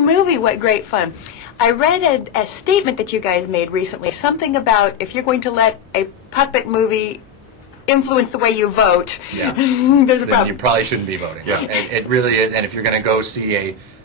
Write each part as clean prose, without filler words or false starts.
movie, what great fun. I read a statement that you guys made recently, something about if you're going to let a puppet movie influence the way you vote, Yeah. there's a Then problem. you probably shouldn't be voting. Yeah. It really is. And if you're going to go see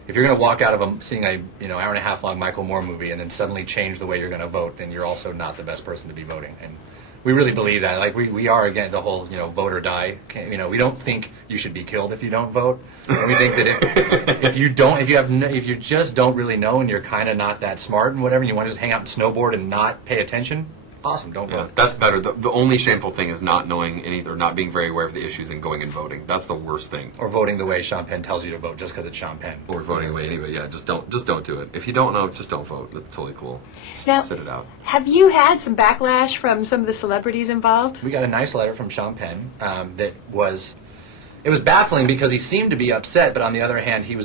if you're going to walk out of seeing a hour and a half long Michael Moore movie and then suddenly change the way you're going to vote, then you're also not the best person to be voting. And we really believe that. Like we are again the whole vote or die. We don't think you should be killed if you don't vote. And we think that if you just don't really know and you're kind of not that smart and whatever, and you want to just hang out and snowboard and not pay attention, awesome, don't Yeah, vote. that's better. The only shameful thing is not knowing anything or not being very aware of the issues and going and voting. That's the worst thing. Or voting the way Sean Penn tells you to vote just because it's Sean Penn. Or voting away anyway. Yeah, just don't do it. If you don't know, just don't vote. That's totally cool. Now, Sit it out. have you had some backlash from some of the celebrities involved? We got a nice letter from Sean Penn that was baffling because he seemed to be upset, but on the other hand, he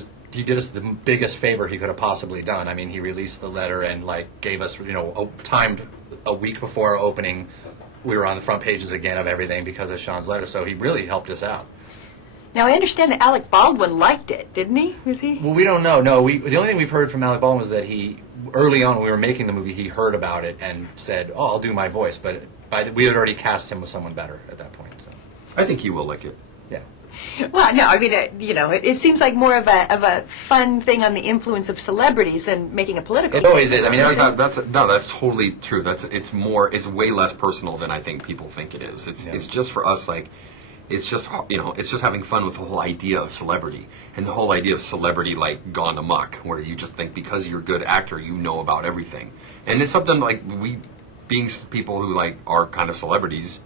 did us the biggest favor he could have possibly done. I mean, he released the letter and gave us timed a week before our opening. We were on the front pages again of everything because of Sean's letter, so he really helped us out. Now, I understand that Alec Baldwin liked it, didn't he? Was he? Well, we don't know. No, the only thing we've heard from Alec Baldwin was that early on when we were making the movie, he heard about it and said, "Oh, I'll do my voice," but we had already cast him with someone better at that point. So, I think you will like it. yeah. Well, no, I mean, it seems like more of a fun thing on the influence of celebrities than making a political It always is. I statement. mean, that's totally true. It's way less personal than I think people think it is. It's just for us it's just having fun with the whole idea of celebrity and the whole idea of celebrity gone amok, where you just think because you're a good actor you know about everything, and it's something we being people who are kind of celebrities.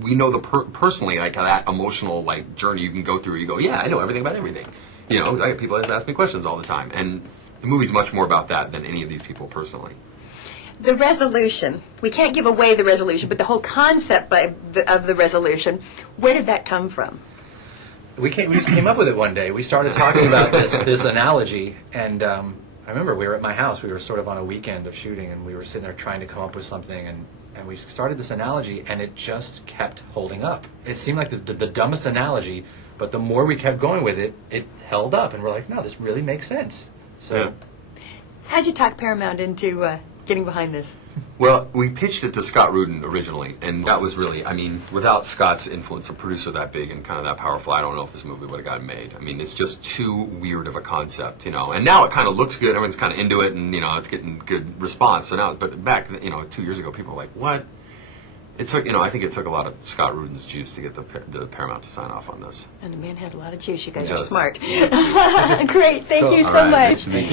We know personally that emotional journey you can go through. You go, yeah, I know everything about everything. People ask me questions all the time, and the movie's much more about that than any of these people personally. The resolution. We can't give away the resolution, but the whole concept of the resolution, where did that come from? We just came up with it one day. We started talking about this analogy, and I remember we were at my house. We were sort of on a weekend of shooting, and we were sitting there trying to come up with something, and we started this analogy, and it just kept holding up. It seemed like the dumbest analogy, but the more we kept going with it, it held up, and we're like, no, this really makes sense. So, Yeah. How'd you talk Paramount into getting behind this? Well, we pitched it to Scott Rudin originally, and that was really, without Scott's influence, a producer that big and kind of that powerful, I don't know if this movie would have gotten made. It's just too weird of a concept, And now it kind of looks good, everyone's kind of into it, and, it's getting good response. So now, but back, 2 years ago, people were like, what? It took, I think it took a lot of Scott Rudin's juice to get the Paramount to sign off on this. And the man has a lot of juice. You guys He are does. smart. Great. Thank you so All right, much. nice to meet you.